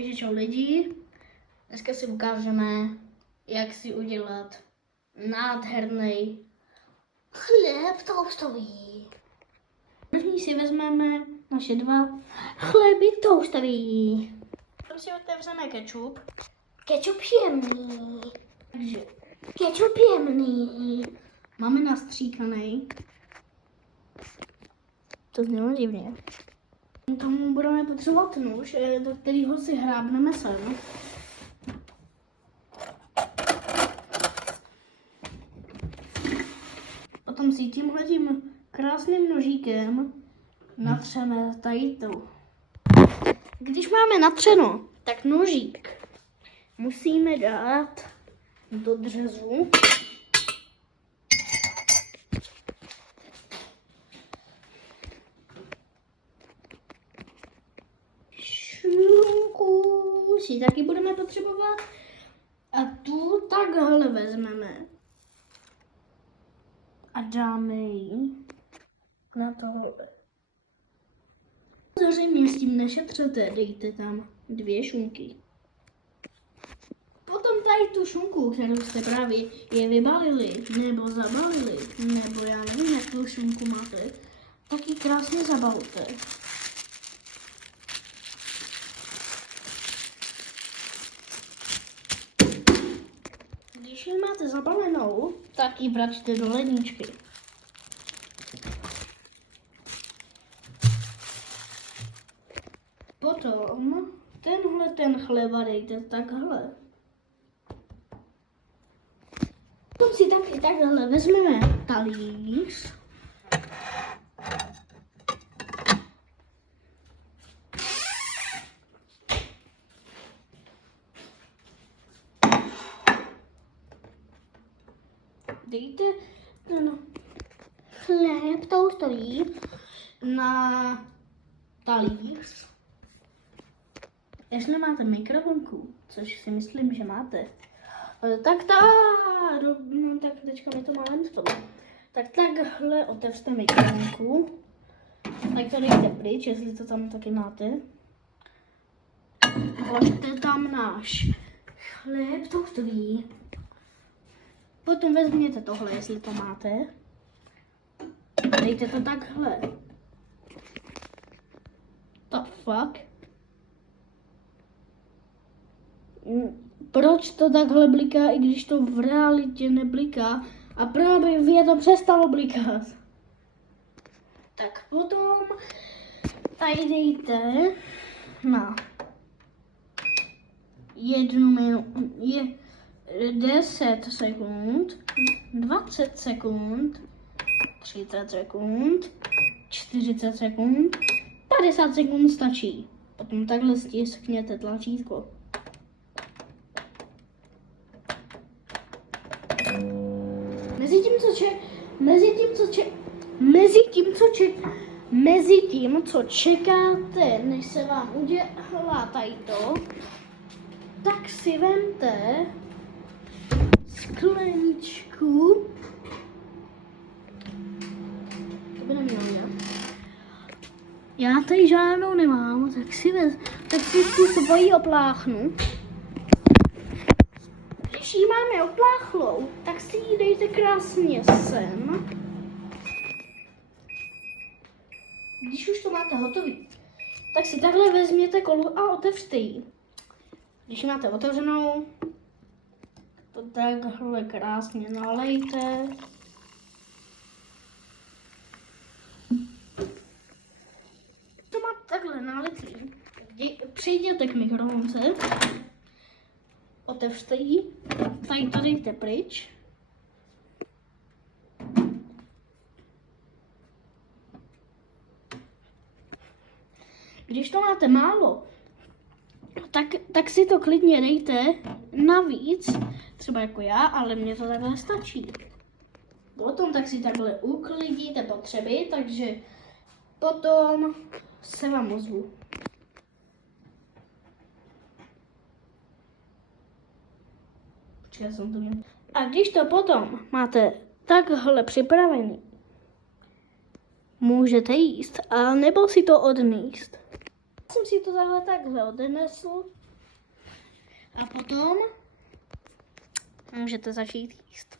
Takže čau lidi, dneska si ukážeme, jak si udělat nádherný chléb toastový. První si vezmeme naše 2 chléby toastový. Potom si otevřeme kečup. Kečup jemný. Takže kečup jemný. Máme nastříkaný. To znělo divně. K tomu budeme potřebovat nůž, do kterého si hrábneme sem. Potom si tímhletím krásným nožíkem natřeme tady tu. Když máme natřeno, tak nožík musíme dát do dřezu. Šunku si taky budeme potřebovat. A tu takhle vezmeme. A dáme ji na tohle. Samozřejmě s tím nešetřete, dejte tam 2 šunky. Potom tady tu šunku, kterou jste právě je vybalili, nebo zabalili, nebo já nevím, jakou šunku máte, tak ji krásně zabalte. Když ji máte zabalenou, tak ji vraťte do ledničky. Potom ten chleba dejte takhle. Potom si taky takhle vezmeme talíř. Dejte ten chléb toastový na talíř. Jestli máte mikrovlnku, což si myslím, že máte, tak teďka mi to máme v tom. Tak takhle otevřte mikrovlnku. Tak to dejte pryč, jestli to tam taky máte. Vložte tam náš chléb toastový. Potom vezměte tohle, jestli to máte. Dejte to takhle. The fuck? Proč to takhle bliká, i když to v realitě nebliká? A právě to přestalo blikat. Tak potom tady dejte na 1 minutu, 10 sekund, 20 sekund, 30 sekund, 40 sekund, 50 sekund stačí. Potom takhle stiskněte tlačítko. Mezi tím, co čekáte, než se vám udělá tady to, tak si vemte skleničku. To by nemělo dělat. Já tady žádnou nemám, tak si tu svoji opláchnu. Když ji máme opláchlou, tak si ji dejte krásně sem. Když už to máte hotový, tak si takhle vezměte kolu a otevřte ji. Když ji máte otevřenou, to takhle krásně nalejte. To máte takhle nalitý. Přijděte k mikrovlnce, otevřte ji, tady to dejte pryč. Když to máte málo, tak si to klidně dejte navíc, třeba jako já, ale mně to takhle stačí. Potom tak si takhle uklidíte potřeby, takže potom se vám ozvu. A když to potom máte takhle připravený, můžete jíst, a nebo si to odníst. Jsem si to takhle odnesl A potom můžete začít jíst.